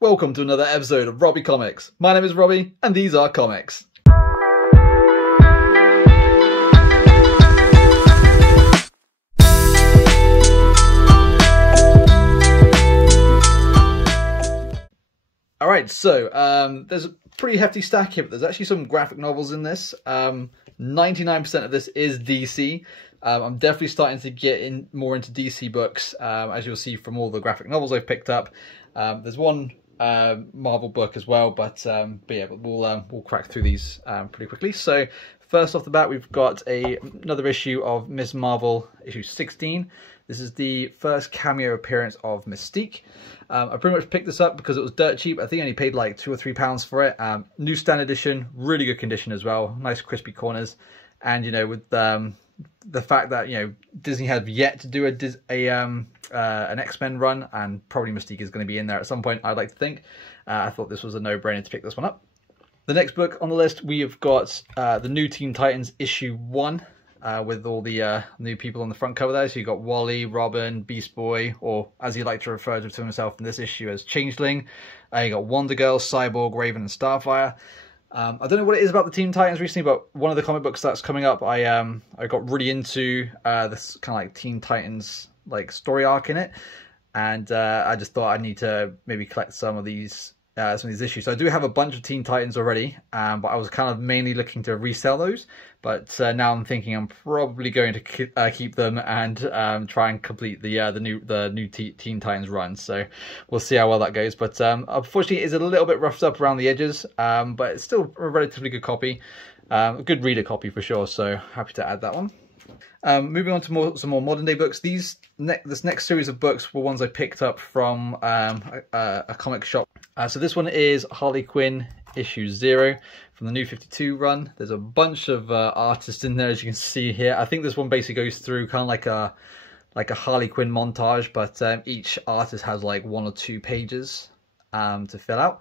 Welcome to another episode of Robbie Comics. My name is Robbie, and these are comics. Alright, so there's a pretty hefty stack here, but there's actually some graphic novels in this. 99% of this is DC. I'm definitely starting to get more into DC books, as you'll see from all the graphic novels I've picked up. There's one Marvel book as well, but yeah, we'll crack through these pretty quickly. So first off the bat, we've got another issue of Ms. Marvel, issue 16. This is the first cameo appearance of Mystique. I pretty much picked this up because it was dirt cheap. I think I only paid like £2 or £3 for it. Newsstand edition, really good condition as well. Nice crispy corners. And, you know, with the fact that, you know, Disney have yet to do an X-Men run, and probably Mystique is going to be in there at some point, I'd like to think. I thought this was a no-brainer to pick this one up. The next book on the list, we have got the new Teen Titans issue 1. With all the new people on the front cover there. So you've got Wally, Robin, Beast Boy, or as he liked to refer to himself in this issue as Changeling. You got Wonder Girl, Cyborg, Raven, and Starfire. I don't know what it is about the Teen Titans recently, but one of the comic books that's coming up, I got really into this kind of like Teen Titans like story arc in it, and I just thought I need to maybe collect some of these issues. So I do have a bunch of Teen Titans already, but I was kind of mainly looking to resell those. But now I'm thinking I'm probably going to keep them and try and complete the new Teen Titans run. So we'll see how well that goes. But unfortunately, it's a little bit roughed up around the edges, but it's still a relatively good copy, a good reader copy for sure. So happy to add that one. Moving on to some more modern day books. This next series of books were ones I picked up from a comic shop. So this one is Harley Quinn issue 0 from the New 52 run. There's a bunch of artists in there, as you can see here. I think this one basically goes through kind of like a Harley Quinn montage, but each artist has like 1 or 2 pages to fill out.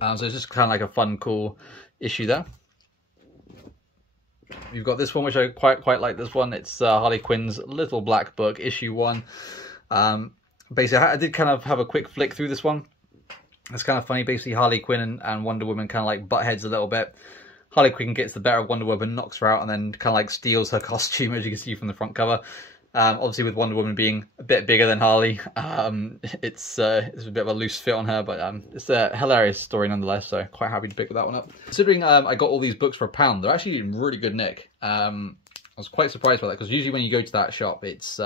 So it's just kind of like a fun, cool issue there. You've got this one, which I quite like. This one, it's Harley Quinn's Little Black Book, issue 1. Basically, I did kind of have a quick flick through this one. It's kind of funny. Basically, Harley Quinn and Wonder Woman kind of like butt heads a little bit. Harley Quinn gets the better of Wonder Woman, knocks her out, and then kind of like steals her costume, as you can see from the front cover. Obviously, with Wonder Woman being a bit bigger than Harley, it's a bit of a loose fit on her, but it's a hilarious story nonetheless, so quite happy to pick that one up. Considering I got all these books for £1, they're actually in really good nick. I was quite surprised by that, because usually when you go to that shop, it's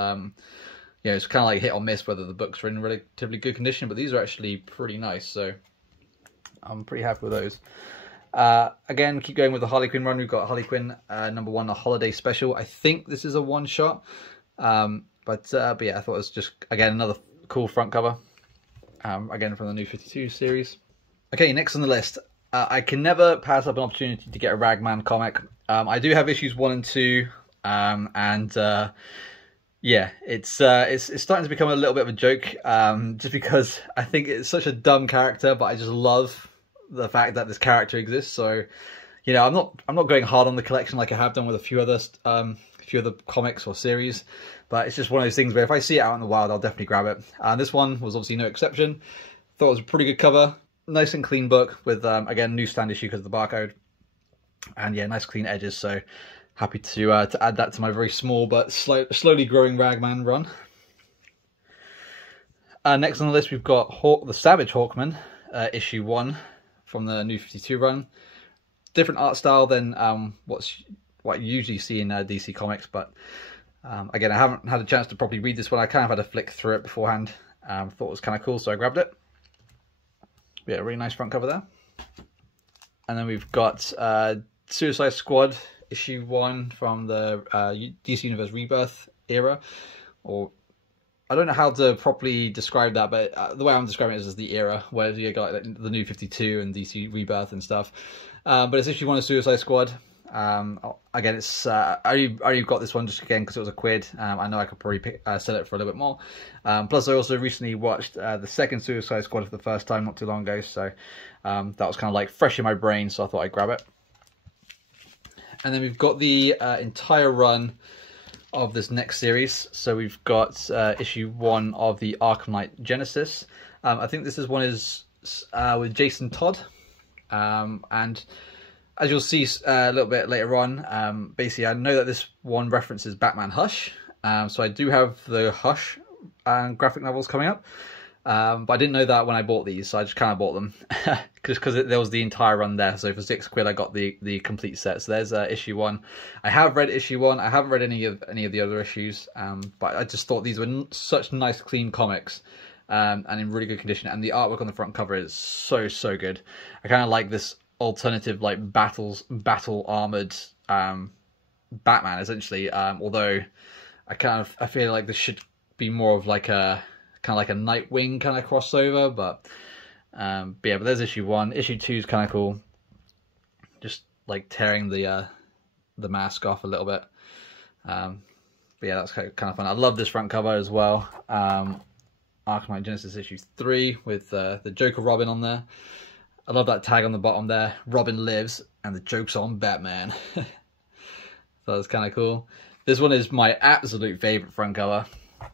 you know, it's kind of like hit or miss whether the books are in relatively good condition, but these are actually pretty nice, so I'm pretty happy with those. Again, keep going with the Harley Quinn run. We've got Harley Quinn #1, a holiday special. I think this is a one-shot. But yeah, I thought it was just, again, another cool front cover, again from the New 52 series. Okay, next on the list, I can never pass up an opportunity to get a Ragman comic. I do have issues 1 and 2, and yeah, it's starting to become a little bit of a joke, just because I think it's such a dumb character, but I just love the fact that this character exists. So, you know, I'm not going hard on the collection like I have done with a few other comics or series, but it's just one of those things where if I see it out in the wild, I'll definitely grab it. And this one was obviously no exception. Thought it was a pretty good cover, nice and clean book with again, newsstand issue because of the barcode, and yeah, nice clean edges. So happy to add that to my very small but slowly growing Ragman run. Next on the list, we've got the Savage Hawkman issue 1 from the New 52 run. Different art style than what you usually see in DC Comics, but again, I haven't had a chance to properly read this one. I kind of had a flick through it beforehand. Thought it was kind of cool, so I grabbed it. Yeah, really nice front cover there. And then we've got Suicide Squad issue 1 from the DC Universe Rebirth era, or I don't know how to properly describe that, but the way I'm describing it is as the era, where you got like, the New 52 and DC Rebirth and stuff. But it's issue 1 of Suicide Squad. Again, it's I only got this one just again because it was a quid. I know I could probably sell it for a little bit more. Plus, I also recently watched the second Suicide Squad for the first time not too long ago, so that was kind of like fresh in my brain, so I thought I'd grab it. And then we've got the entire run of this next series. So we've got issue 1 of the Arkham Knight Genesis. I think this is one is with Jason Todd, and as you'll see a little bit later on, basically I know that this one references Batman Hush, so I do have the Hush graphic novels coming up. But I didn't know that when I bought these, so I just kind of bought them because there was the entire run there. So for £6 I got the complete set. So there's issue 1. I have read issue 1. I haven't read any of the other issues, but I just thought these were such nice, clean comics, and in really good condition. And the artwork on the front cover is so good. I kind of like this alternative, like battle armored Batman essentially. Although I feel like this should be more of like a kind of like a Nightwing kind of crossover, but yeah, but there's issue 1. Issue 2 is kind of cool, just like tearing the mask off a little bit. But yeah, that's kind of fun. I love this front cover as well. Arkham Knight Genesis issue 3 with the Joker Robin on there. I love that tag on the bottom there. Robin lives and the joke's on Batman. So that's kind of cool. This one is my absolute favorite front cover.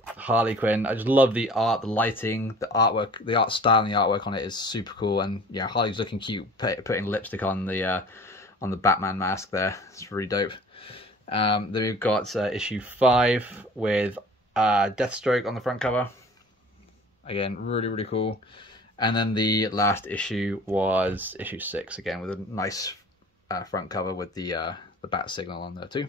Harley Quinn. I just love the art, the lighting, the artwork, the art style and the artwork on it is super cool. And yeah, Harley's looking cute, putting lipstick on the Batman mask there. It's really dope. Then we've got issue 5 with Deathstroke on the front cover. Again, really cool. And then the last issue was issue 6 again with a nice front cover with the bat signal on there too.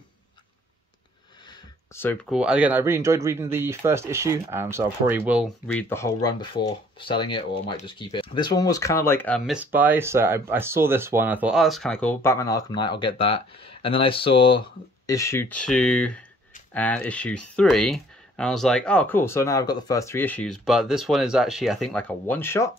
Super cool. Again, I really enjoyed reading the first issue, so I probably will read the whole run before selling it, or I might just keep it. This one was kind of like a missed buy, so I saw this one, I thought, oh, that's kind of cool, Batman Arkham Knight, I'll get that. And then I saw issue 2 and issue 3, and I was like, oh, cool, so now I've got the first 3 issues, but this one is actually, I think, like a one-shot,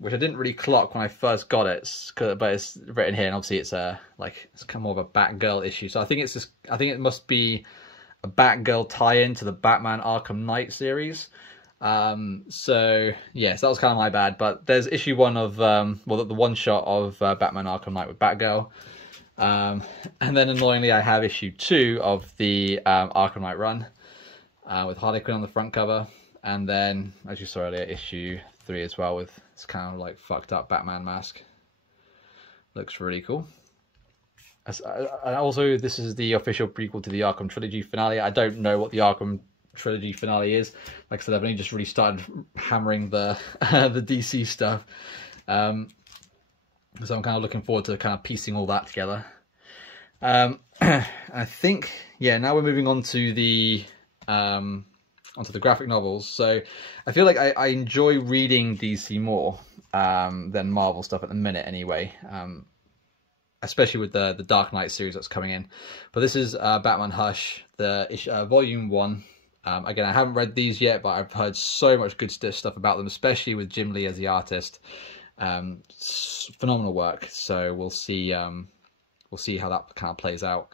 which I didn't really clock when I first got it, but it's written here, and obviously it's it's kind of more of a Batgirl issue. So I think it must be a Batgirl tie-in to the Batman Arkham Knight series. So yeah, so that was kind of my bad. But there's issue 1 of the one shot of Batman Arkham Knight with Batgirl, and then annoyingly I have issue 2 of the Arkham Knight run with Harley Quinn on the front cover, and then as you saw earlier, issue 3 as well with this kind of like fucked up Batman mask. Looks really cool. And also, this is the official prequel to the Arkham Trilogy finale. I don't know what the Arkham Trilogy finale is. Like I said, I've only just really started hammering the the DC stuff. So I'm kind of looking forward to kind of piecing all that together. I think, yeah, now we're moving on to the onto the graphic novels. So I feel like I enjoy reading DC more than Marvel stuff at the minute anyway, especially with the Dark Knight series that's coming in. But this is Batman Hush, the volume 1. Again, I haven't read these yet, but I've heard so much good stuff about them, especially with Jim Lee as the artist. Phenomenal work. So we'll see how that kind of plays out.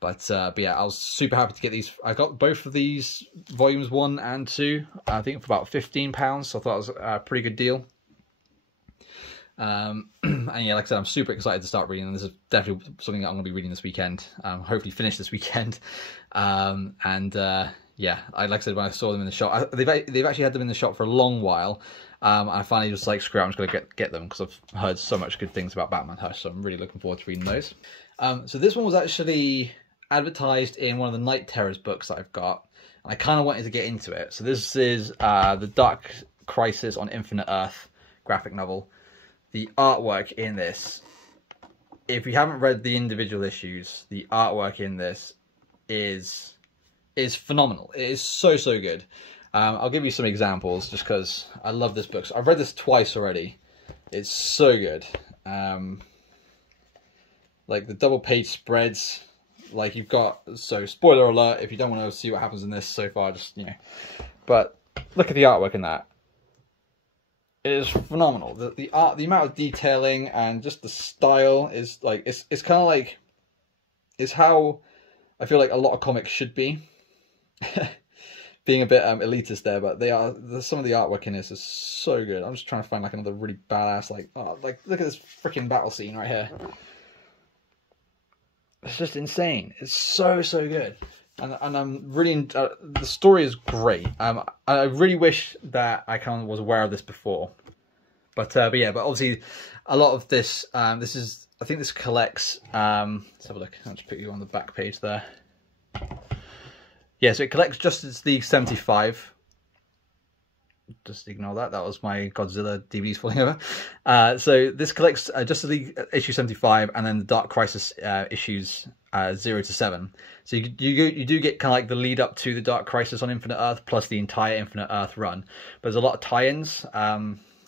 But yeah, I was super happy to get these. I got both of these volumes 1 and 2, I think for about £15, so I thought it was a pretty good deal. And yeah, like I said, I'm super excited to start reading. This is definitely something that I'm going to be reading this weekend. Hopefully finish this weekend. Yeah, like I said, when I saw them in the shop, they've actually had them in the shop for a long while. I finally just like, screw it, I'm just going to get them because I've heard so much good things about Batman Hush, so I'm really looking forward to reading those. So this one was actually advertised in one of the Night Terrors books that I've got, and I kind of wanted to get into it. So this is the Dark Crisis on Infinite Earth graphic novel. The artwork in this, if you haven't read the individual issues, the artwork in this is phenomenal. It is so good. I'll give you some examples just because I love this book. So I've read this twice already. It's so good. Like the double page spreads, like you've got, so spoiler alert if you don't want to see what happens in this so far, just, you know, but look at the artwork in that. It is phenomenal. The art, the amount of detailing and just the style is like, it's kind of like, it's how I feel like a lot of comics should be. Being a bit elitist there, but some of the artwork in this is so good. I'm just trying to find like another really badass, like, oh, like look at this freaking battle scene right here. It's just insane. It's so good. And I'm really the story is great. I really wish that I kind of was aware of this before, but yeah, but obviously a lot of this this is, I think this collects, let's have a look. I'll just put you on the back page there. Yeah, so it collects Justice League 75. Just ignore that. That was my Godzilla DVDs falling over. So this collects Justice League issue 75, and then the Dark Crisis issues 0 to 7. So you do get kind of like the lead up to the Dark Crisis on Infinite Earth, plus the entire Infinite Earth run. But there's a lot of tie-ins.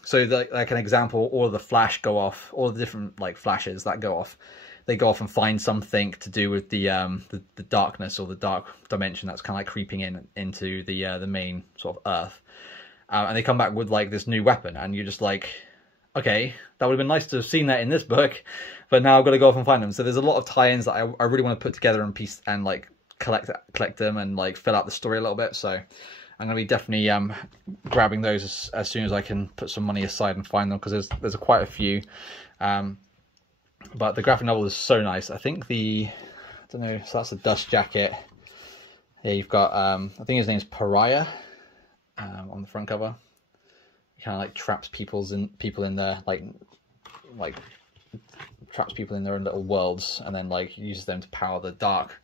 So like an example, all of the Flash go off, all the different like flashes that go off. They go off and find something to do with the darkness or the dark dimension that's kind of like creeping into the main sort of Earth. And they come back with like this new weapon, and you're just like, okay, that would have been nice to have seen that in this book, but now I've got to go off and find them. So there's a lot of tie-ins that I really want to put together and piece and like collect them and like fill out the story a little bit. So I'm going to be definitely grabbing those as soon as I can put some money aside and find them, because there's quite a few. But the graphic novel is so nice. I think I don't know, so that's the Dust Jacket. Yeah, you've got I think his name's Pariah. On the front cover, he kind of like traps people in their like traps people in their own little worlds, and then like uses them to power the dark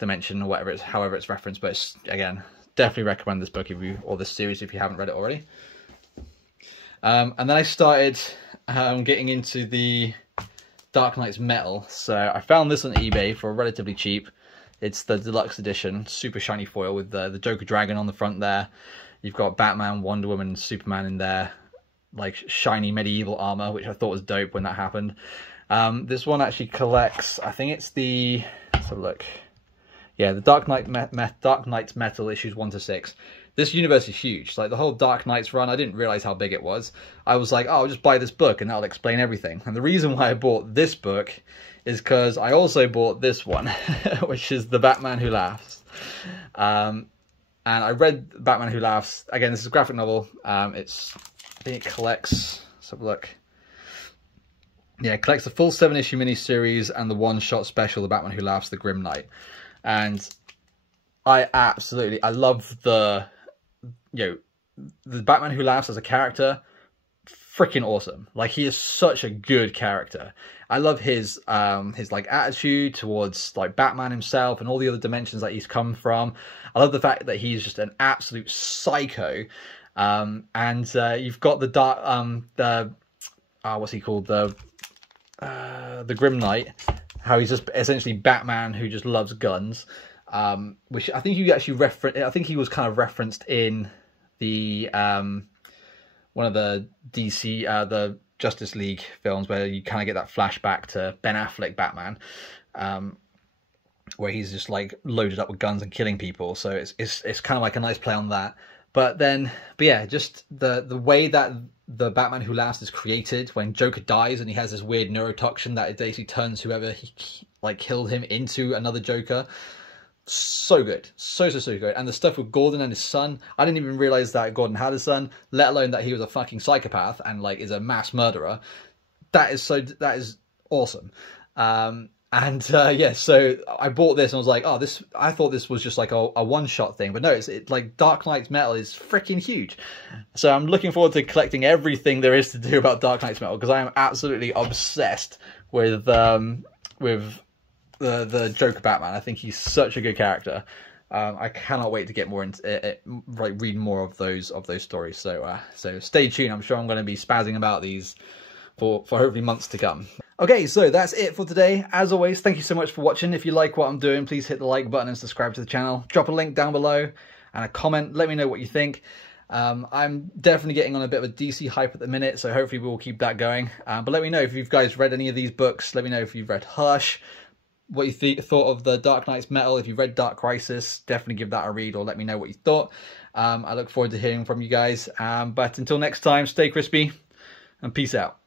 dimension or whatever however it's referenced. But it's, again, definitely recommend this book or this series if you haven't read it already. And then I started getting into the Dark Knight's Metal. So I found this on eBay for relatively cheap. It's the deluxe edition, super shiny foil with the Joker Dragon on the front there. You've got Batman, Wonder Woman, and Superman in there, like shiny medieval armor, which I thought was dope when that happened. This one actually collects, I think it's let's have a look. Yeah, the Dark Knight's Metal issues 1 to 6. This universe is huge. Like the whole Dark Knight's run, I didn't realize how big it was. I was like, oh, I'll just buy this book and that'll explain everything. And the reason why I bought this book is because I also bought this one, which is The Batman Who Laughs. And I read Batman Who Laughs. Again, this is a graphic novel. I think it collects, let's have a look. Yeah, it collects the full 7-issue miniseries and the one-shot special, The Batman Who Laughs, The Grim Knight. And I love the Batman Who Laughs as a character. Freaking awesome. Like, he is such a good character. I love his like attitude towards like Batman himself and all the other dimensions that he's come from. I love the fact that he's just an absolute psycho. And you've got the dark what's he called, the Grim Knight, how he's just essentially Batman who just loves guns, which I think you actually I think he was kind of referenced in the one of the DC the Justice League films, where you kind of get that flashback to Ben Affleck Batman, where he's just like loaded up with guns and killing people. So it's kind of like a nice play on that. But yeah, just the way that the Batman Who Laughs is created when Joker dies, and he has this weird neurotoxin that it basically turns whoever he like killed him into another Joker. So good, so good. And the stuff with Gordon and his son, I didn't even realize that Gordon had a son, let alone that he was a fucking psychopath and like is a mass murderer. That is awesome. Yeah, so I bought this and I was like, oh, I thought this was just like a one-shot thing, but no, it's like Dark Knight's Metal is freaking huge. So I'm looking forward to collecting everything there is to do about Dark Knight's Metal, because I am absolutely obsessed with the Joker Batman. I think he's such a good character. I cannot wait to get more into it, like read more of those stories. So stay tuned. I'm sure I'm going to be spazzing about these for hopefully months to come. Okay, so that's it for today. As always, thank you so much for watching. If you like what I'm doing, please hit the like button and subscribe to the channel. Drop a link down below and a comment. Let me know what you think. I'm definitely getting on a bit of a DC hype at the minute, so hopefully we'll keep that going. But let me know if you guys read any of these books. Let me know if you've read Hush, what you thought of the Dark Knight's Metal. If you've read Dark Crisis, definitely give that a read, or let me know what you thought. I look forward to hearing from you guys. But until next time, stay crispy and peace out.